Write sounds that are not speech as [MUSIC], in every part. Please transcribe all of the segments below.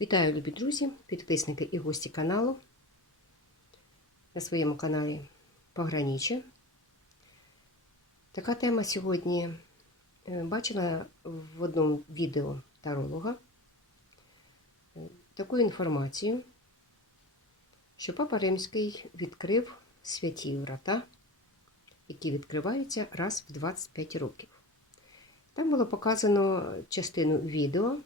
Вітаю, любі друзі, підписники і гості каналу. На своєму каналі Пограніче. Така тема сьогодні е, бачила в одному відео таролога е, таку інформацію, що Папа Римський відкрив святі врата, які відкриваються раз в 25 років. Там було показано частину відео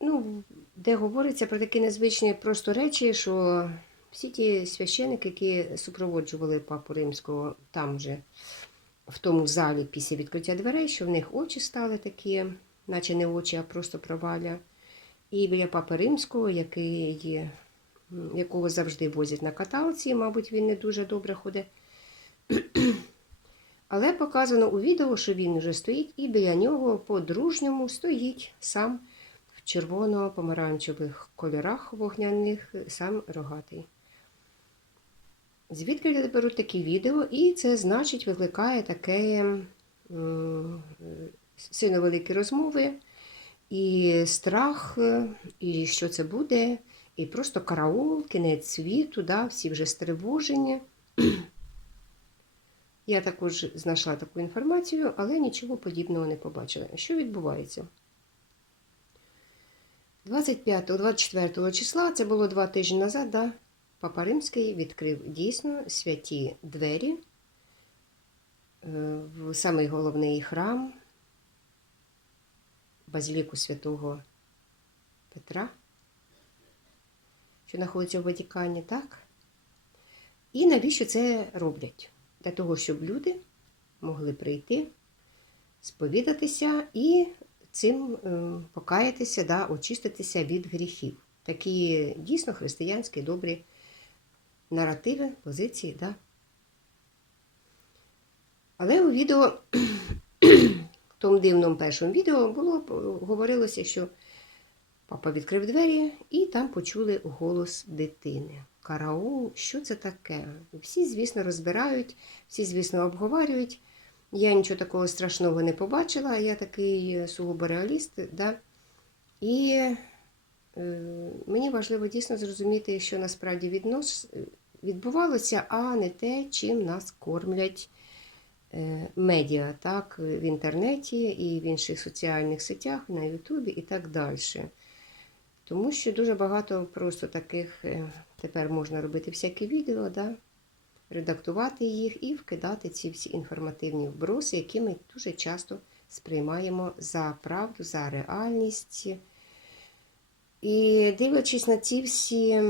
ну, де говориться про такі незвичні просто речі, що всі ті священики, які супроводжували папу римського там же, в тому залі після відкриття дверей, що в них очі стали такі, наче не очі, а просто проваля. І біля папи римського, який, якого завжди возять на каталці, мабуть, він не дуже добре ходить. [CLEARS THROAT] Але показано у відео, що він вже стоїть, і біля нього по-дружньому стоїть сам в червоно-помаранчевих кольорах вогняних сам рогатий. Звідки беруть такі відео, і це значить викликає таке сильно великі розмови, і страх, і що це буде, і просто караул, кінець світу, да, всі вже стривожені. [CLEARS THROAT] Я також знайшла таку інформацію, але нічого подібного не побачила. Що відбувається? 25-24 числа, це було два тижні назад, да, Папа Римський відкрив дійсно святі двері е, в самий головний храм Базиліку святого Петра, що знаходиться в Ватикані, так? І навіщо це роблять? Для того, щоб люди могли прийти, сповідатися і цим е, покаятися, да, очиститися від гріхів. Такі дійсно християнські добрі наративи, позиції. Да. Але у відео, в тому дивному першому відео було говорилося, що папа відкрив двері і там почули голос дитини. Караул, що це таке? Всі, звісно, розбирають, всі, звісно, обговорюють. Я нічого такого страшного не побачила, я такий сугубо реаліст. Да? І е, мені важливо дійсно зрозуміти, що насправді віднос, відбувалося, а не те, чим нас кормлять е, медіа так, в інтернеті і в інших соціальних сетях, на Ютубі і так далі. Тому що дуже багато просто таких е, тепер можна робити всякі відео. Да? Редактувати їх і вкидати ці всі інформативні вброси, які ми дуже часто сприймаємо за правду, за реальність. І дивлячись на ці всі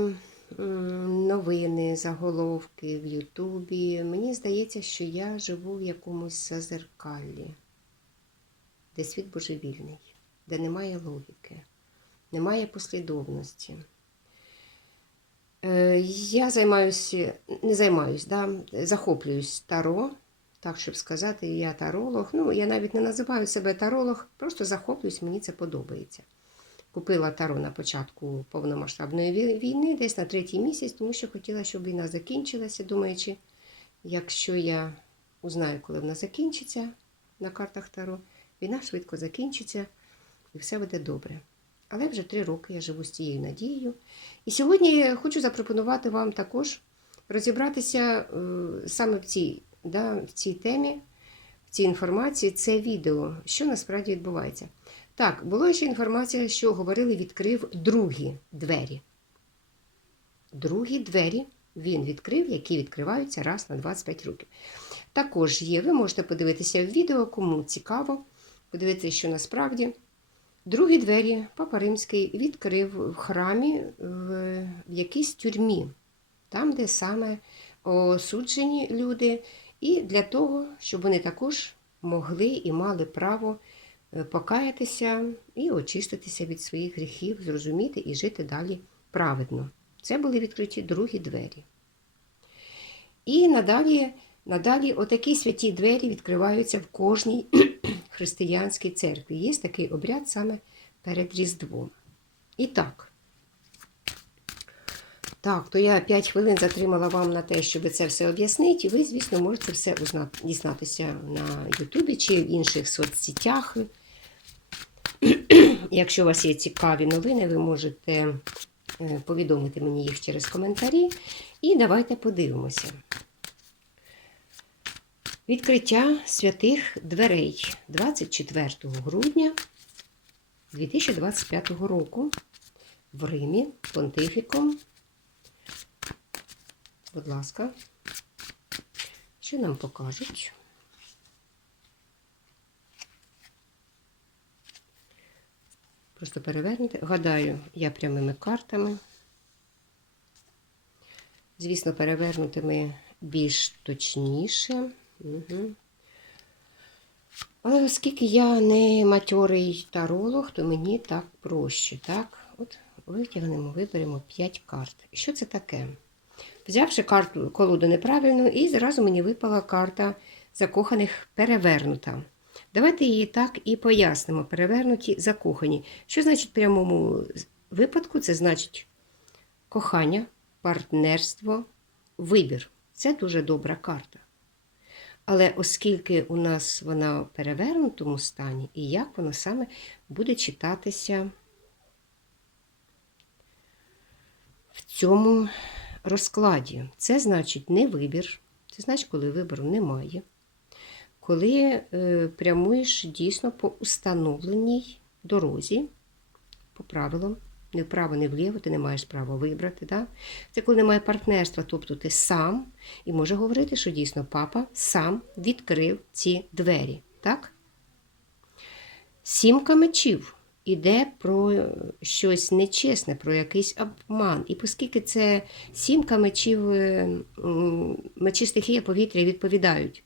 новини, заголовки в Ютубі, мені здається, що я живу в якомусь зазеркаллі, де світ божевільний, де немає логіки, немає послідовності. Е, Я займаюся, не займаюсь, да, захоплююсь таро, так щоб сказати, я таролог. Ну, я навіть не називаю себе таролог, просто захоплююсь, мені це подобається. Купила таро на початку повномасштабної війни, десь на третій місяць, тому що хотіла, щоб війна закінчилася, думаючи, якщо я узнаю, коли вона закінчиться на картах таро, війна швидко закінчиться і все буде добре. Але вже три роки я живу з цією надією. І сьогодні я хочу запропонувати вам також розібратися е, саме в цій, да, в цій темі, в цій інформації, це відео, що насправді відбувається. Так, була ще інформація, що говорили, відкрив другі двері. Другі двері він відкрив, які відкриваються раз на 25 років. Також є, ви можете подивитися в відео, кому цікаво, подивитися, що насправді. Другі двері Папа Римський відкрив в храмі в якійсь тюрмі, там, де саме осуджені люди, і для того, щоб вони також могли і мали право е, покаятися і очиститися від своїх гріхів, зрозуміти і жити далі праведно. Це були відкриті другі двері. І надалі, надалі отакі святі двері відкриваються в кожній християнській церкві. Є такий обряд саме перед Різдвом. І так. Так, то я 5 хвилин затримала вам на те, щоб це все об'яснити, і ви, звісно, можете все дізнатися на Ютубі чи в інших соцсетях. [CLEARS THROAT] Якщо у вас є цікаві новини, ви можете е, повідомити мені їх через коментарі. І давайте подивимося. Відкриття святих дверей 24 грудня 2025 року в Римі понтифіком. Будь ласка, що нам покажуть? Просто перевернути. Гадаю, я прямими картами. Звісно, перевернутими більш точніше. Угу. Але оскільки я не матьорий таролог, то мені так проще. Так? От Витягнемо, виберемо 5 карт. Що це таке? Взявши карту колоду неправильно, і зразу мені випала карта закоханих перевернута. Давайте її так і пояснимо. Перевернуті закохані. Що значить в прямому випадку? Це значить кохання, партнерство, вибір. Це дуже добра карта. Але оскільки у нас вона в перевернутому стані, і як воно саме буде читатися в цьому розкладі, це значить не вибір, це значить, коли вибору немає. Коли е, прямуєш дійсно по установленій дорозі, по правилам, не вправо, не вліво, ти не маєш права вибрати. Да? Це коли немає партнерства, тобто ти сам і може говорити, що дійсно папа сам відкрив ці двері. Так? Сімка мечів іде про щось нечесне, про якийсь обман. І оскільки це сімка мечів, е, мечі стихія повітря відповідають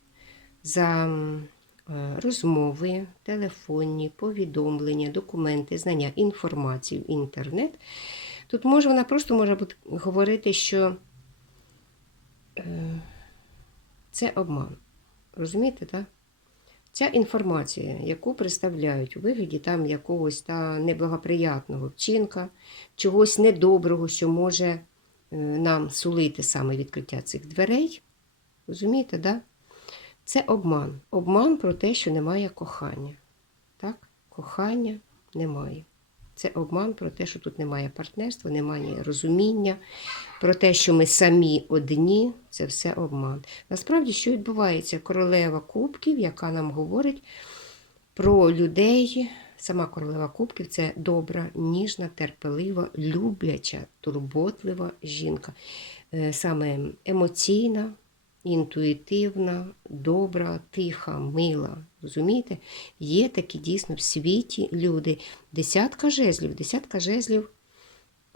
за е, розмови, телефонні, повідомлення, документи, знання, інформацію, інтернет. Тут може вона просто може говорити, що е, це обман. Розумієте, так? Ця інформація, яку представляють у вигляді там якогось та неблагоприятного вчинка, чогось недоброго, що може е, нам сулити саме відкриття цих дверей, розумієте, да? Це обман. Обман про те, що немає кохання. Так? Кохання немає. Це обман про те, що тут немає партнерства, немає розуміння, про те, що ми самі одні, це все обман. Насправді, що відбувається? Королева Кубків, яка нам говорить про людей. Сама королева Кубків це добра, ніжна, терпелива, любляча, турботлива жінка. Е, Саме емоційна, інтуїтивна, добра, тиха, мила. Розумієте? Є такі дійсно в світі люди. Десятка жезлів, десятка жезлів.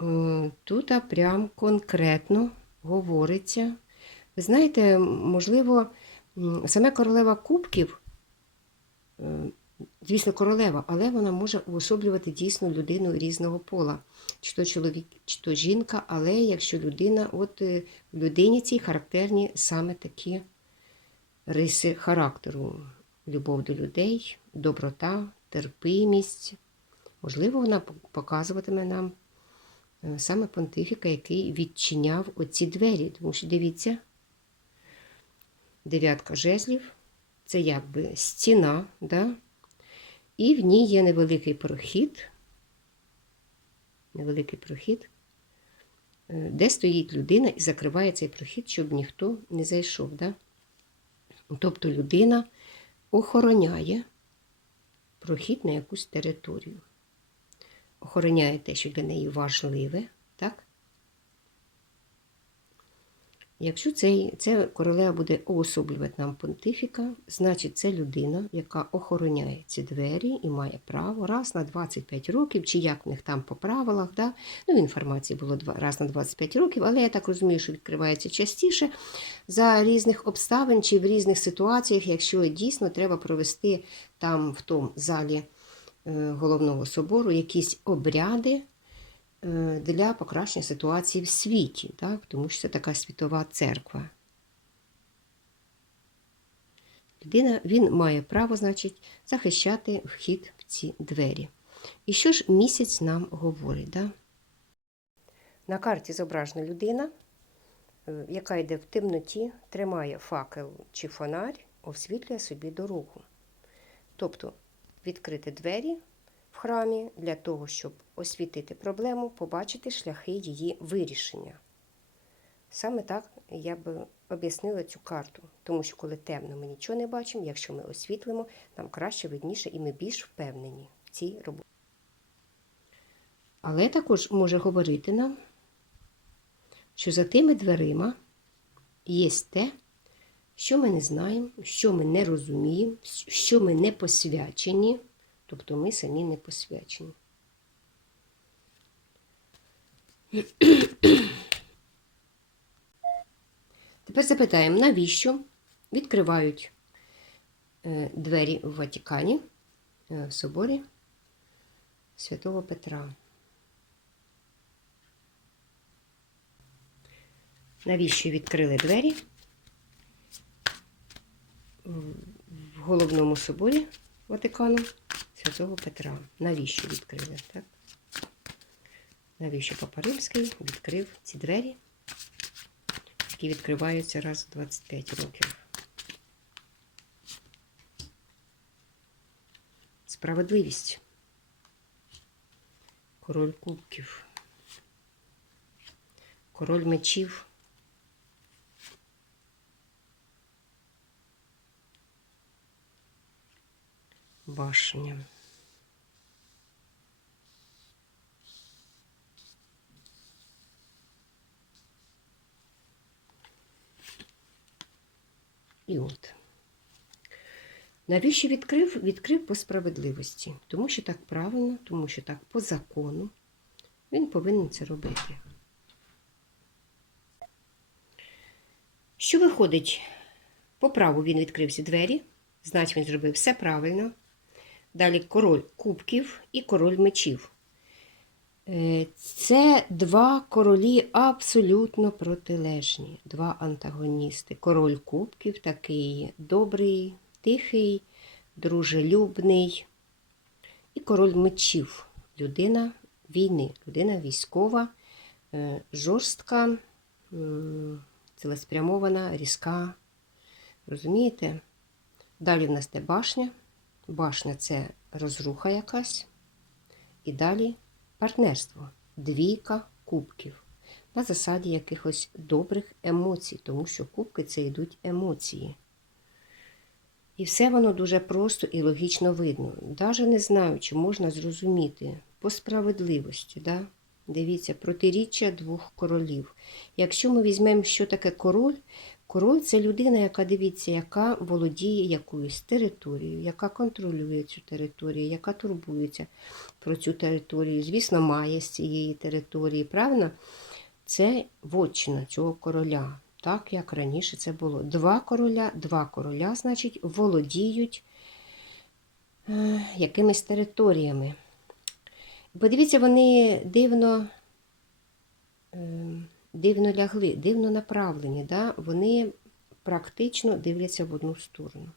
е, Тут прям конкретно говориться. Ви знаєте, можливо, саме королева Кубків, е, звісно, королева, але вона може уособлювати дійсно людину різного пола. Чи то чоловік, чи то жінка, але якщо людина, от е, в людині цій характерні саме такі риси характеру. Любов до людей, доброта, терпимість. Можливо, вона показуватиме нам е, саме понтифіка, який відчиняв оці двері. Тому що дивіться, дев'ятка жезлів це якби стіна, да? І в ній є невеликий прохід, невеликий прохід, е, де стоїть людина і закриває цей прохід, щоб ніхто не зайшов. Да? Тобто людина охороняє прохід на якусь територію. Охороняє те, що для неї важливе, так? Якщо цей, ця королева буде уособлювати нам понтифіка, значить це людина, яка охороняє ці двері і має право раз на 25 років, чи як в них там по правилах, да? ну, інформації було раз на 25 років, але я так розумію, що відкривається частіше за різних обставин чи в різних ситуаціях, якщо дійсно треба провести там в тому залі е, головного собору якісь обряди для покращення ситуації в світі, так? тому що це така світова церква. Людина він має право, значить, захищати вхід в ці двері. І що ж місяць нам говорить? Да? На карті зображена людина, е, яка йде в темноті, тримає факел чи фонарь, освітлює собі дорогу. Тобто відкрити двері, храмі для того, щоб освітити проблему, побачити шляхи її вирішення. Саме так я би об'яснила цю карту, тому що коли темно, ми нічого не бачимо. Якщо ми освітлимо, нам краще видніше і ми більш впевнені в цій роботі. Але також може говорити нам, що за тими дверима є те, що ми не знаємо, що ми не розуміємо, що ми не посвячені, тобто ми самі не посвячені. Тепер запитаємо, навіщо відкривають е, двері в Ватикані е, в соборі Святого Петра. Навіщо відкрили двері в головному соборі Ватикану Святого Петра? Навіщо відкрили? Так? Навіщо Папа Римський відкрив ці двері? які відкриваються раз в 25 років. Справедливість. Король кубків. Король мечів. Башня. І от. Навіщо відкрив? Відкрив по справедливості. Тому що так правильно, тому що так по закону. Він повинен це робити. Що виходить? По праву він відкрив ці двері, значить він зробив все правильно. Далі король кубків і король мечів. Е, Це два королі абсолютно протилежні, два антагоністи. Король кубків такий добрий, тихий, дружелюбний. І король мечів людина війни, людина військова, е, жорстка, цілеспрямована, різка. Розумієте? Далі в нас де башня. Башня це розруха якась. І далі партнерство, двійка кубків. На засаді якихось добрих емоцій, тому що кубки це йдуть емоції. І все воно дуже просто і логічно видно. Даже не знаю, чи можна зрозуміти по справедливості. Да? Дивіться, протиріччя двох королів. Якщо ми візьмемо, що таке король, король це людина, яка дивіться, яка володіє якоюсь територією, яка контролює цю територію, яка турбується про цю територію. Звісно, має з цієї території, правильно? Це вотчина цього короля. Так, як раніше це було. Два короля, два короля, значить, володіють е, якимись територіями. Подивіться, вони дивно, е, дивно лягли, дивно направлені. Да? Вони практично дивляться в одну сторону.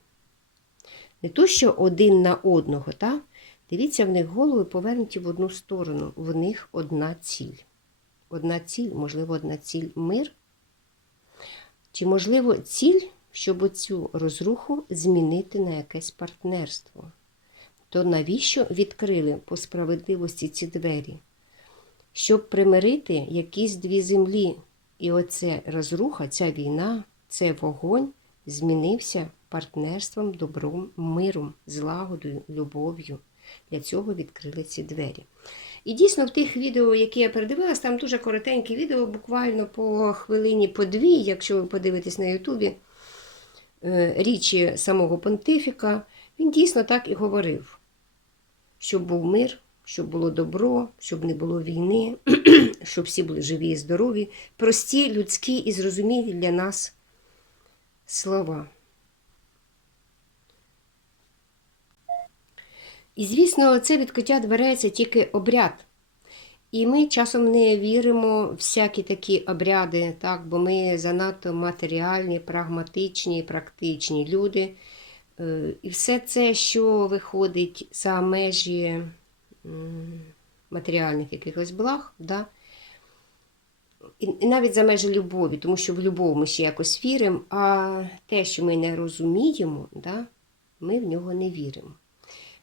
Не то, що один на одного, так? дивіться, в них голови повернуті в одну сторону. В них одна ціль. Одна ціль, можливо, одна ціль мир. Чи, можливо, ціль, щоб оцю розруху змінити на якесь партнерство? То навіщо відкрили по справедливості ці двері? Щоб примирити якісь дві землі. І оце розруха, ця війна, цей вогонь змінився партнерством, добром, миром, злагодою, любов'ю. Для цього відкрили ці двері. І дійсно в тих відео, які я передивилась, там дуже коротенькі відео, буквально по хвилині, по дві, якщо ви подивитесь на Ютубі, е, річі самого понтифіка, він дійсно так і говорив, щоб був мир, щоб було добро, щоб не було війни, [CLEARS THROAT] щоб всі були живі і здорові, прості, людські і зрозумілі для нас слова. І, звісно, це відкриття дверей це тільки обряд. І ми часом не віримо в всякі такі обряди, так, бо ми занадто матеріальні, прагматичні, практичні люди. Е, І все це, що виходить за межі матеріальних якихось благ, да, і навіть за межі любові, тому що в любов ми ще якось віримо, а те, що ми не розуміємо, да, ми в нього не віримо.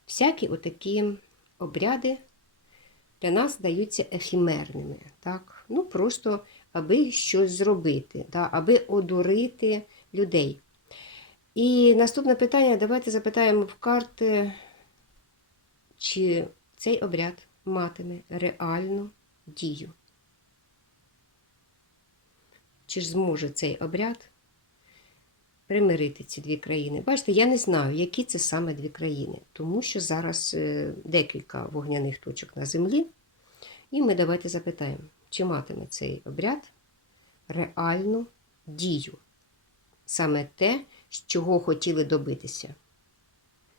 Всякі отакі обряди для нас здаються ефімерними. Так? Ну, просто аби щось зробити, да? аби одурити людей. І наступне питання: давайте запитаємо в карти, чи цей обряд матиме реальну дію. Чи ж зможе цей обряд примирити ці дві країни? Бачите, я не знаю, які це саме дві країни, тому що зараз е, декілька вогняних точок на землі. І ми давайте запитаємо, чи матиме цей обряд реальну дію. Саме те, чого хотіли добитися.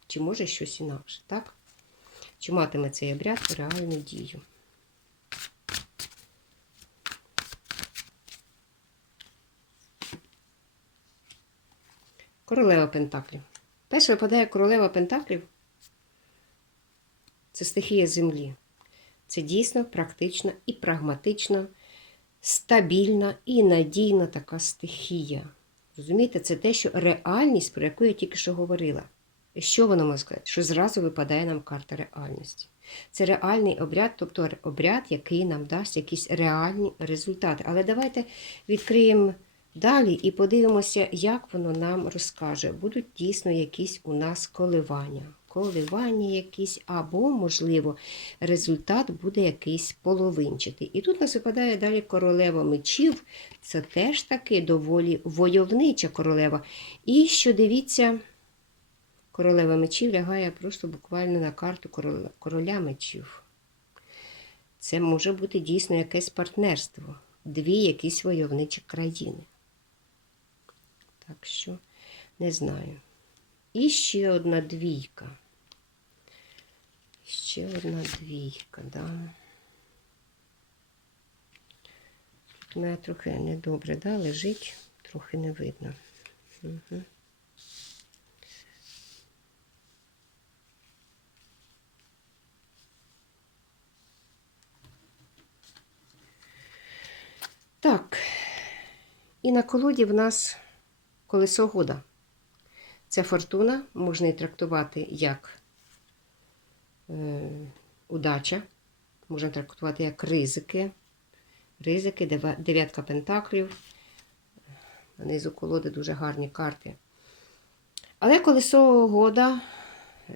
Чи може щось інакше, так? Чи матиме цей обряд реальну дію? Королева Пентаклів. Перше випадає королева Пентаклів. Це стихія землі. Це дійсно практична і прагматична, стабільна і надійна така стихія. Розумієте, це те, що реальність, про яку я тільки що говорила. Що воно може сказати? Що зразу випадає нам карта реальності. Це реальний обряд, тобто обряд, який нам дасть якісь реальні результати. Але давайте відкриємо далі і подивимося, як воно нам розкаже. Будуть дійсно якісь у нас коливання. Коливання якісь, або, можливо, результат буде якийсь половинчатий. І тут нас випадає далі королева мечів. Це теж таки доволі войовнича королева. І що дивіться, королева мечів лягає просто буквально на карту короля, короля мечів. Це може бути дійсно якесь партнерство, дві якісь войовничі країни. Так що, не знаю. І ще одна двійка. Ще одна двійка, да. Тут мене трохи недобре, да, лежить, трохи не видно. Угу. Так, і на колоді в нас колесо года. Ця фортуна можна і трактувати як е, удача, можна трактувати як ризики. Ризики, дев'ятка пентаклів. На Низу колоди дуже гарні карти. Але колесо года,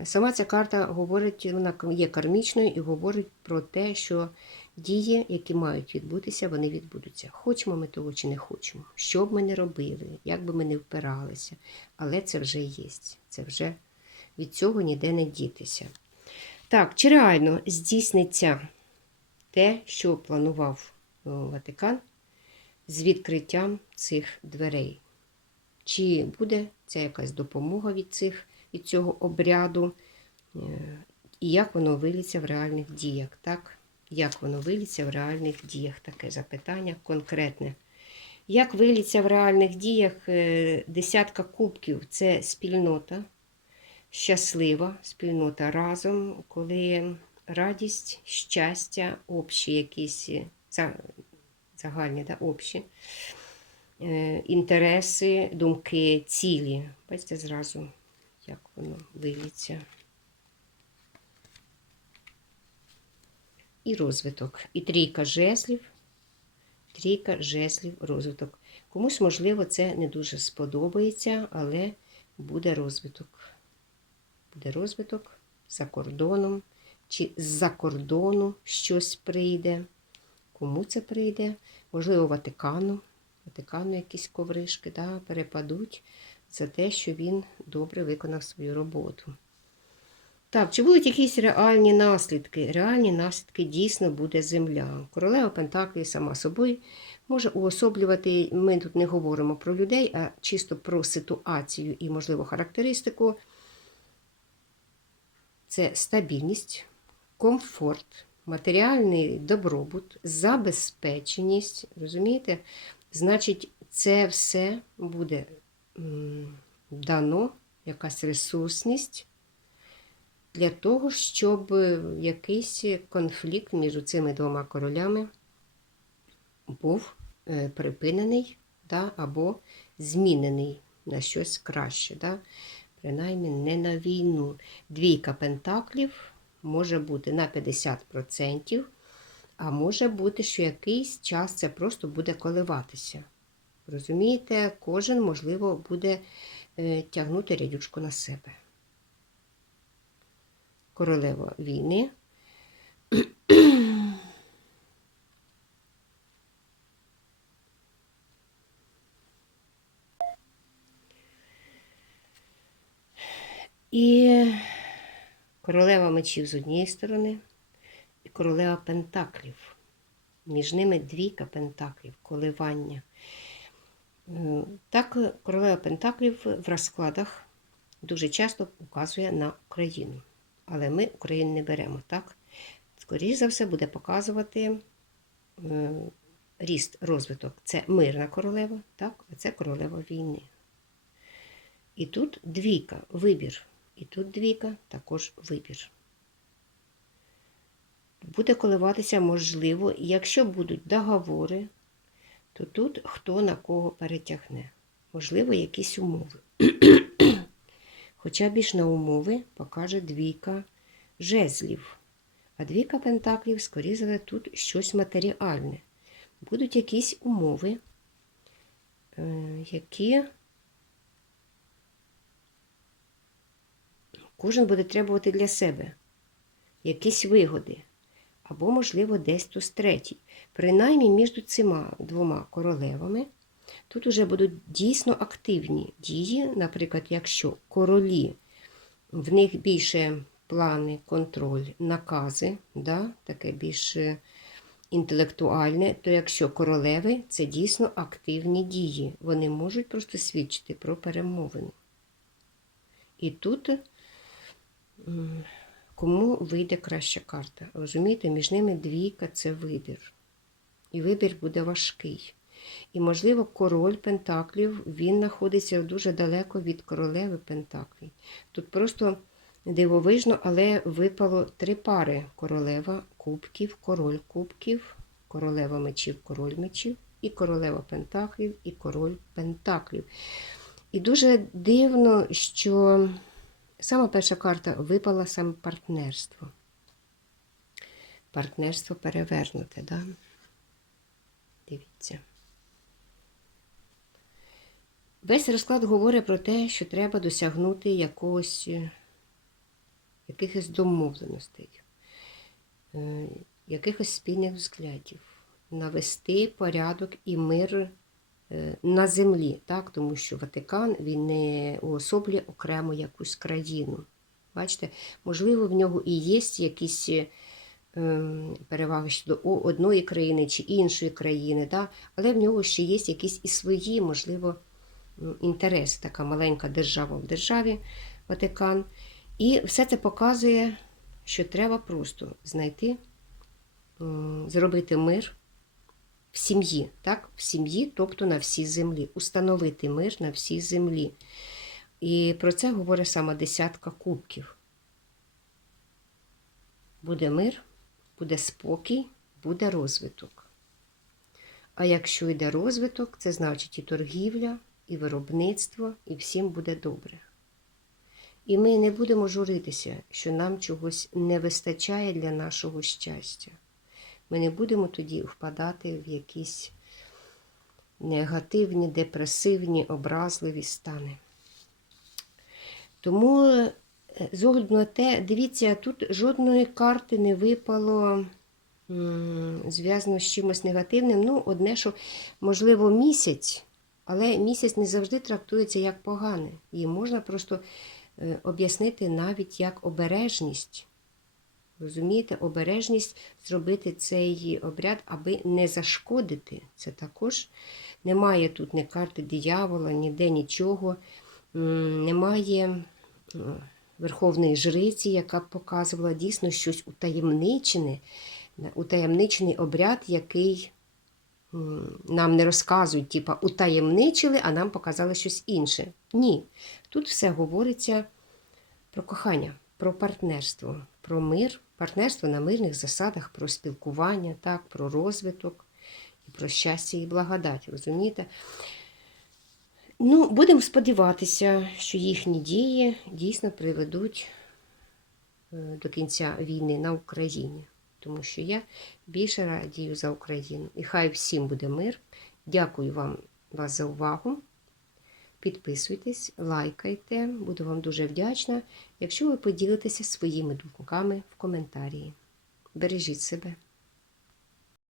сама ця карта говорить, вона є кармічною і говорить про те, що дії, які мають відбутися, вони відбудуться. Хочемо ми того чи не хочемо. Що б ми не робили, як би ми не впиралися. Але це вже є. Це вже від цього ніде не дітися. Так, чи реально здійсниться те, що планував Ватикан з відкриттям цих дверей? Чи буде ця якась допомога від цих, від цього обряду, і як воно виліться в реальних діях? так? Як воно виліться в реальних діях? Таке запитання конкретне. Як виліться в реальних діях е, десятка кубків це спільнота, щаслива спільнота разом, коли радість, щастя, общі якісь загальні, да, общі е, інтереси, думки, цілі. Бачите, зразу, як воно виліться. І розвиток. І трійка жезлів, трійка жезлів, розвиток. Комусь, можливо, це не дуже сподобається, але буде розвиток. Буде розвиток за кордоном, чи з-за кордону щось прийде. Кому це прийде? Можливо, Ватикану. Ватикану якісь ковришки да, перепадуть за те, що він добре виконав свою роботу. Так, чи будуть якісь реальні наслідки? Реальні наслідки дійсно буде земля. Королева Пентаклі сама собою може уособлювати, ми тут не говоримо про людей, а чисто про ситуацію і, можливо, характеристику. Це стабільність, комфорт, матеріальний добробут, забезпеченість. Розумієте? Значить, це все буде дано, якась ресурсність для того, щоб якийсь конфлікт між цими двома королями був е, припинений да, або змінений на щось краще. Да? Принаймні не на війну. Двійка пентаклів може бути на 50%, а може бути, що якийсь час це просто буде коливатися. Розумієте, кожен, можливо, буде е, тягнути рядючку на себе. Королева війни. І королева мечів з однієї сторони, і королева пентаклів. Між ними двійка пентаклів, коливання. Так, королева пентаклів в розкладах дуже часто указує на Україну. Але ми Україну не беремо, так? Скоріше за все, буде показувати е, ріст, розвиток. Це мирна королева, так? а це королева війни. І тут двійка, вибір. І тут двійка, також вибір. Буде коливатися можливо, якщо будуть договори, то тут хто на кого перетягне. Можливо, якісь умови. Хоча більш на умови покаже двійка жезлів. А двійка пентаклів, скоріше тут щось матеріальне. Будуть якісь умови, е, які кожен буде требувати для себе якісь вигоди. Або, можливо, десь тут третій. Принаймні між цими двома королевами тут вже будуть дійсно активні дії. Наприклад, якщо королі, в них більше плани, контроль, накази, да, таке більш інтелектуальне, то якщо королеви, це дійсно активні дії. Вони можуть просто свідчити про перемовину. І тут кому вийде краща карта. Розумієте, між ними двійка це вибір. І вибір буде важкий. І, можливо, король Пентаклів він знаходиться дуже далеко від королеви Пентаклів. Тут просто дивовижно, але випало три пари: королева кубків, король кубків, королева мечів, король мечів, і королева Пентаклів, і король Пентаклів. І дуже дивно, що сама перша карта випала саме партнерство. Партнерство перевернуте, да? Дивіться. Весь розклад говорить про те, що треба досягнути якогось, е, якихось домовленостей, е, якихось спільних взглядів, навести порядок і мир е, на землі, так? тому що Ватикан він не уособлює окремо якусь країну. Бачите, можливо, в нього і є якісь ем, переваги щодо одної країни чи іншої країни, да? але в нього ще є якісь і свої, можливо, м, інтереси. Така маленька держава в державі, Ватикан. І все це показує, що треба просто знайти, зробити мир в сім'ї, так? В сім'ї, тобто на всій землі, установити мир на всій землі. І про це говорить саме десятка кубків. Буде мир, буде спокій, буде розвиток. А якщо йде розвиток, це значить і торгівля, і виробництво, і всім буде добре. І ми не будемо журитися, що нам чогось не вистачає для нашого щастя. Ми не будемо тоді впадати в якісь негативні, депресивні, образливі стани. Тому, е, з огляду на те, дивіться, тут жодної карти не випало зв'язано з чимось негативним. Ну, одне, що, можливо, місяць, але місяць не завжди трактується як погане. Її можна просто е, об'яснити навіть як обережність. Розумієте, обережність зробити цей обряд, аби не зашкодити. Це також немає тут ні карти диявола, ніде нічого. Немає верховної жриці, яка б показувала дійсно щось утаємничене, утаємничений обряд, який нам не розказують, типа утаємничили, а нам показали щось інше. Ні. Тут все говориться про кохання, про партнерство, про мир, партнерство на мирних засадах, про спілкування, так, про розвиток, і про щастя і благодать, розумієте? Ну, будемо сподіватися, що їхні дії дійсно приведуть е, до кінця війни на Україні, тому що я більше радію за Україну. І хай всім буде мир. Дякую вам вас за увагу. Підписуйтесь, лайкайте, буду вам дуже вдячна, якщо ви поділитеся своїми думками в коментарі. Бережіть себе.